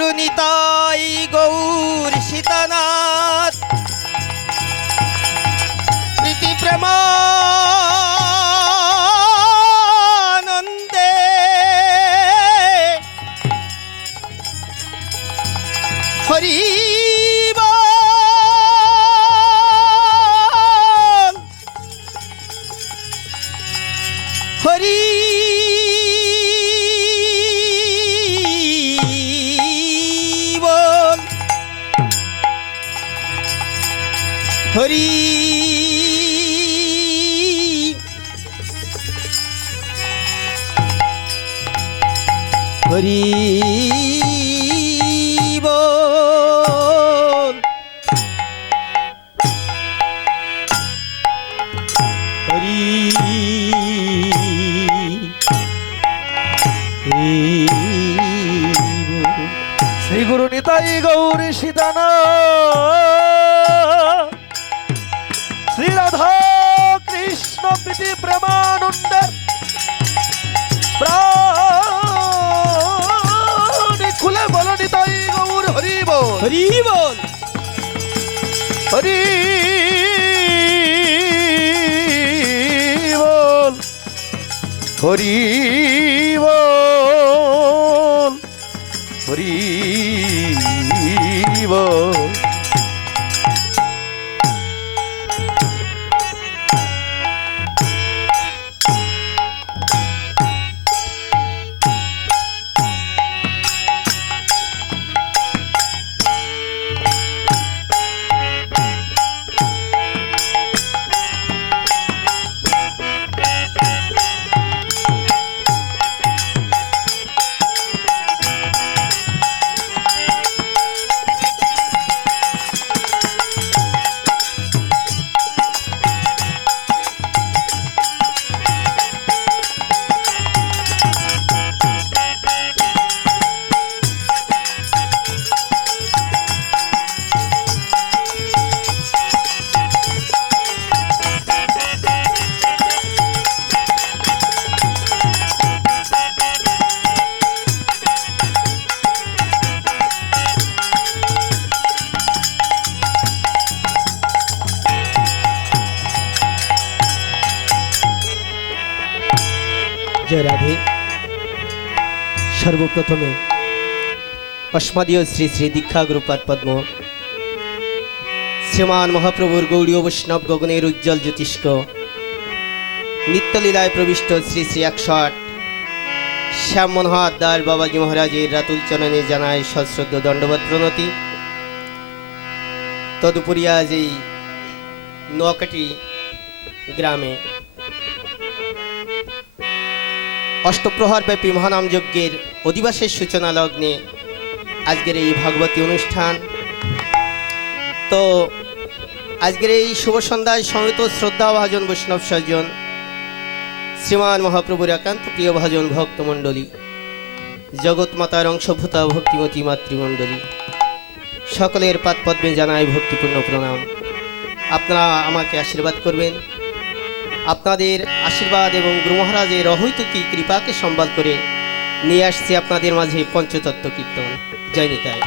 গুরু নিতাই গৌর সীতানাথ প্রীতি প্রেমানন্দে হরি হরি বল হরি হরি বল হরি শ্রী গুরু নিতাই গৌর সীতানা শ্রী রাধা কৃষ্ণ প্রীতি প্রেমানন্দ প্রাণ খুলে বলো নিতাই গৌর হরি বল হরি বল হরি বল হরি বল হরি বল জয় রাধে। সর্বপ্রথমে অস্মদীয় শ্রী শ্রী দীক্ষা গুরুপাদ পদ্ম শ্রীমান মহাপ্রভুর গৌড়ীয় বৈষ্ণব গগনের উজ্জ্বল জ্যোতিষ্ক নিত্যলীলায় প্রবিষ্ট শ্রী শ্রী 108 শ্যাম মনোহর দাস বাবাজি মহারাজের রাতুল চরণে জানায় সশ্রদ্ধ দণ্ডবত প্রণতি। তদুপরি আজ এই নোয়াকাটি গ্রামে অষ্টপ্রহর ব্যাপী মহানাম যজ্ঞের অধিবাসের সূচনা লগ্নে আজকের এই ভাগবতী অনুষ্ঠান। তো আজকের এই শুভ সন্ধ্যায় সমবেত শ্রদ্ধা ভাজন বৈষ্ণব সজ্জন শ্রীমান মহাপ্রভুর একান্ত প্রিয় ভাজন ভক্তমণ্ডলী, জগৎ মাতার অংশভূতা ভক্তিমতী মাতৃমণ্ডলী, সকলের পাদপদ্মে জানাই ভক্তিপূর্ণ প্রণাম। আপনারা আমাকে আশীর্বাদ করবেন। আপনাদের আশীর্বাদ এবং গুরু মহারাজের অহৈতুকী কৃপাকে সম্বল করে নিয়ে আসছি আপনাদের মাঝে পঞ্চতত্ত্ব কীর্তন। জয় নিতাই।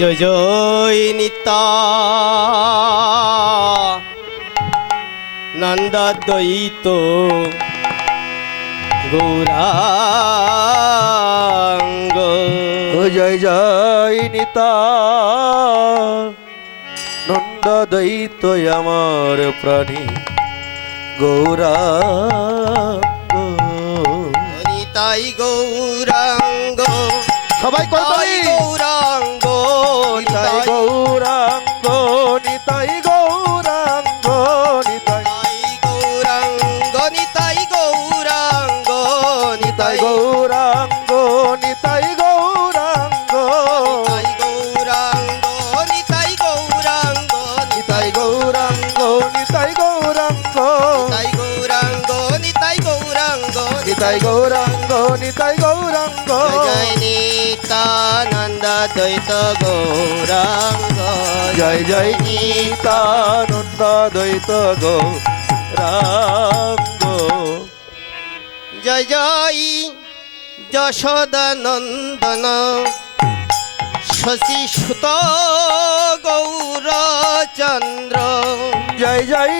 জয় জয় নিত্যানন্দাদ্বৈত গৌরাঙ্গ। জয় জয় নিত্যানন্দ দ্বৈত আমার প্রাণী গৌরাঙ্গ। নিতাই গৌরাঙ্গ সবাই করতালি গৌরাঙ্গ নিতাই গৌরাঙ্গ নিতাই গৌরাঙ্গ নিতাই গৌরাঙ্গ নিতাই গৌরাঙ্গ নিতাই গৌরাঙ্গ নিতাই গৌরাঙ্গ নিতাই গৌরাঙ্গ নিতাই গৌরাঙ্গ নিতাই গৌরাঙ্গ নিতাই গৌরাঙ্গ নিতাই গৌরাঙ্গ নিতাই গৌরাঙ্গ নিতাই গৌরাঙ্গ। জয় নিত্যানন্দ দ্বৈত গৌরাঙ্গ। জয় জয় নিত্যানন্দ দ্বৈত গৌরাঙ্গ। জয় জয় যশোদানন্দন শশী সুত গৌরচন্দ্র। জয় জয়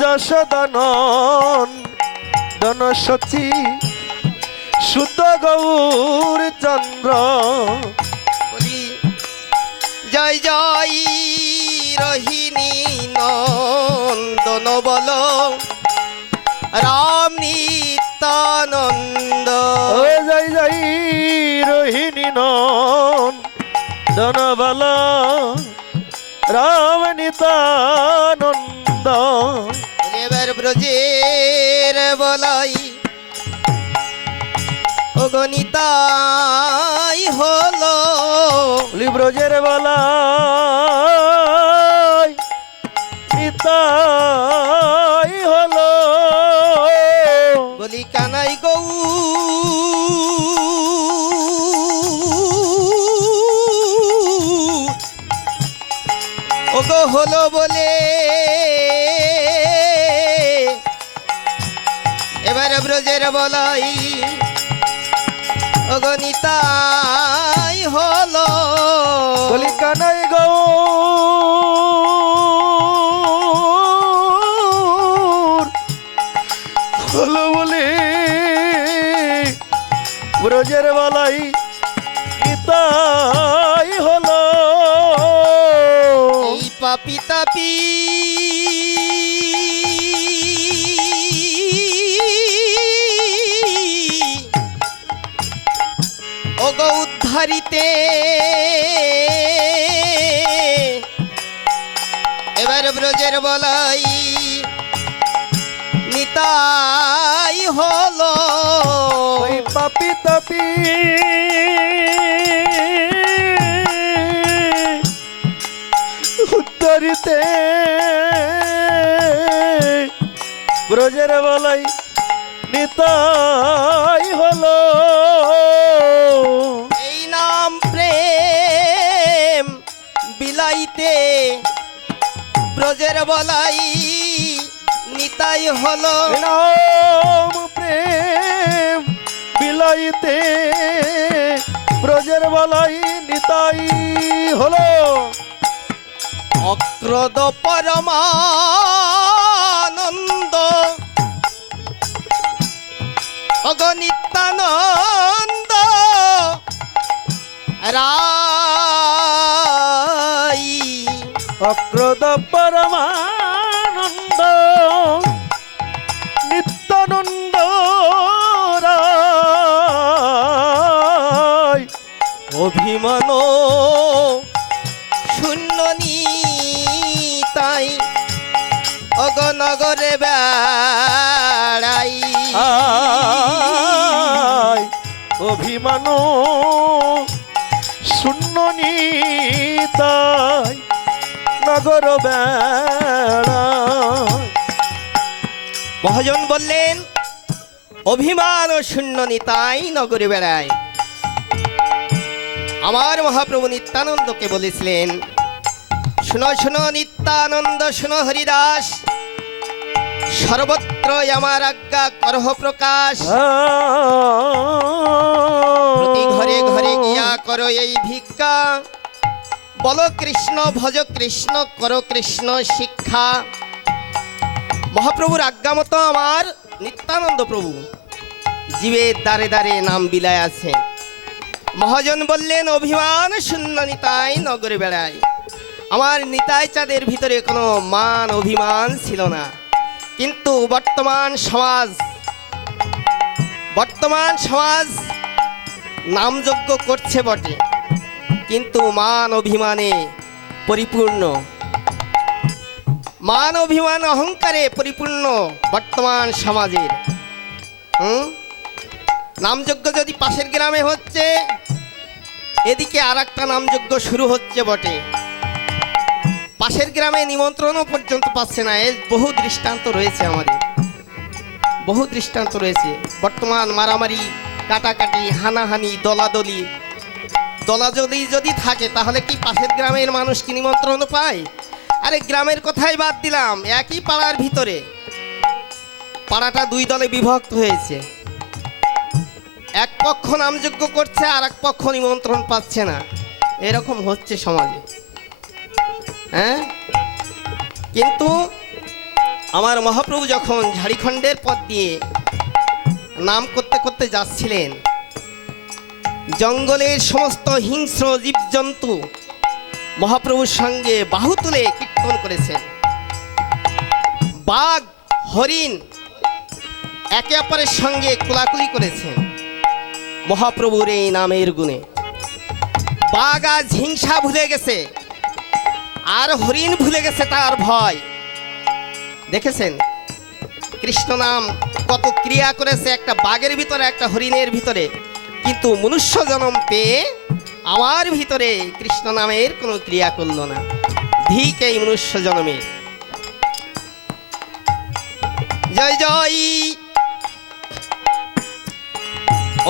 যশোদানন দন সচি সুত গৌর চন্দ্র। বলি জয় জয় রোহিণী নন্দন বল রাম নিত্যানন্দ। ও জয় জয় রোহিণী নন দন বল রাম নিতানন্দ। এবার ব্রজের বলাই অগণিতাই হলো। ব্রজের বলা নিতাই হলো। বলি কানাই গৌ ওগো হলো বলে এবার ব্রজের বলাই অগণিতাই হলো। বলি কানাই গৌ হলো বলে ব্রজের বলাই নিতাই হলো। এই পাপি তাপি ওগো উদ্ধারিতে এবার ব্রজের বলাই নিতাই হলো। ওই পাপি তাপি উত্তরিতে ব্রজের বলাই নিতাই হলো। এই নাম প্রেম বিলাইতে ব্রজের বলাই নিতাই হলো। নাম প্রেম বিলাইতে ব্রজের বলাই নিতাই হলো। অক্রদ পরমানন্দ অগণিতানন্দ রাই। অক্রোধ পরমানন্দ নিত্যানন্দ রায়। অভিমান শূন্য নিতাই অগনগরে বেড়াই। আয় অভিমান শূন্য নিতাই নগর বেড়া। মহাজন বললেন অভিমান ও শূন্য নিতাই নগরে বেড়ায়। আমার মহাপ্রভু নিত্যানন্দকে বলেছিলেন শোনো শোনো নিত্যানন্দ শোনো হরিদাস সর্বত্র আমার আজ্ঞা করহ প্রকাশ। প্রতি ঘরে ঘরে গিয়া করো এই ভিক্ষা বলো কৃষ্ণ ভজ কৃষ্ণ করো কৃষ্ণ শিক্ষা। মহাপ্রভুর আজ্ঞা মতো আমার নিত্যানন্দ প্রভু জীবের দ্বারে দ্বারে নাম বিলায় আছে। মহাজন বললেন অভিমান শূন্য নিতাই নগরে বেড়ায়। আমার নিতাই চাঁদের ভিতরে কোনো মান অভিমান ছিল না, কিন্তু বর্তমান সমাজ নামযজ্ঞ করছে বটে, কিন্তু মান অভিমানে পরিপূর্ণ, মান অভিমান অহংকারে পরিপূর্ণ বর্তমান সমাজের। নামযজ্ঞ যদি পাশের গ্রামে হচ্ছে, এদিকে আর একটা নামযজ্ঞ শুরু হচ্ছে বটে, পাশের গ্রামে নিমন্ত্রণও পর্যন্ত পাচ্ছে না। এর বহু দৃষ্টান্ত রয়েছে, আমাদের বহু দৃষ্টান্ত রয়েছে। বর্তমান মারামারি, কাটাকাটি, হানাহানি, দলাদলি যদি থাকে তাহলে কি পাশের গ্রামের মানুষ কি নিমন্ত্রণ পায়? আরে গ্রামের কথাই বাদ দিলাম, একই পাড়ার ভিতরে পাড়াটা দুই দলে বিভক্ত হয়েছে। এক পক্ষ নামযজ্ঞ করছে আর এক পক্ষ নিমন্ত্রণ পাচ্ছে না, এরকম হচ্ছে সমাজে। হ্যাঁ, কিন্তু আমার মহাপ্রভু যখন ঝাড়খণ্ডের পথ দিয়ে নাম করতে করতে যাচ্ছিলেন, জঙ্গলের সমস্ত হিংস্র জীবজন্তু মহাপ্রভুর সঙ্গে বাহু তুলে কীর্তন করেছেন। বাঘ হরিণ একে অপরের সঙ্গে কোলাকুলি করেছেন মহাপ্রভুর এই নামের গুণে। বাঘ আজ হিংসা ভুলে গেছে, আর হরিণ ভুলে গেছে তার ভয়। দেখেছেন কৃষ্ণ নাম কত ক্রিয়া করেছে একটা বাঘের ভিতরে, একটা হরিণের ভিতরে, কিন্তু মনুষ্য জন্ম পেয়ে আমার ভিতরে কৃষ্ণ নামের কোনো ক্রিয়া করলো না। ধিক এই মনুষ্য জন্মের। জয় জয়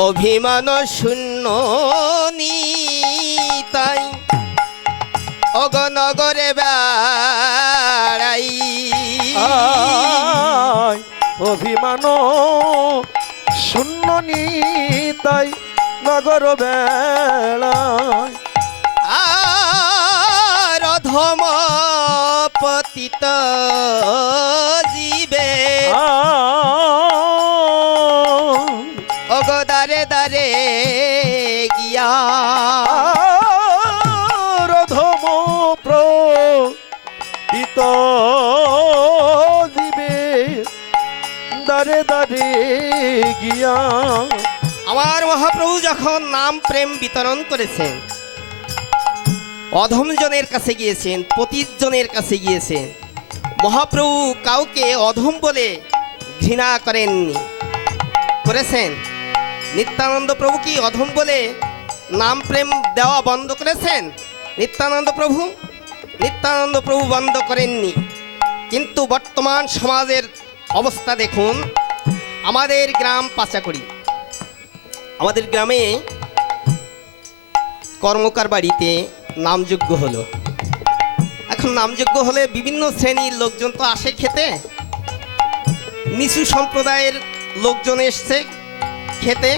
অভিমান শূন্য নিতাই অগনগরে বেড়াই। আয় অভিমান শূন্য নিতাই নগর বেড়ায়। আর অধম পতিত জীবে অগদারে দারে গিয়া। রধম প্রীত জীবে দারে দারে গিয়া। আমার মহাপ্রভু যখন নাম প্রেম বিতরণ করেছেন, অধম জনের কাছে গিয়েছেন, পতিত জনের কাছে গিয়েছেন। মহাপ্রভু কাউকে অধম বলে ঘৃণা করেননি, করেছেন? নিত্যানন্দ প্রভু কি অধম বলে নাম প্রেম দেওয়া বন্ধ করেছেন? নিত্যানন্দ প্রভু বন্ধ করেননি। কিন্তু বর্তমান সমাজের অবস্থা দেখুন। আমাদের গ্রাম পাচাকড়ি, আমাদের গ্রামে কর্মকার বাড়িতে নামযজ্ঞ হলো। এখন নামযজ্ঞ হলে বিভিন্ন শ্রেণীর লোকজন তো আসে খেতে। নিচু সম্প্রদায়ের লোকজন এসছে খেতে,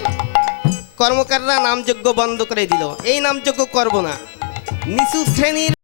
কর্মকাররা নামযজ্ঞ বন্ধ করে দিল, এই নামযজ্ঞ করব না। নিচু শ্রেণীর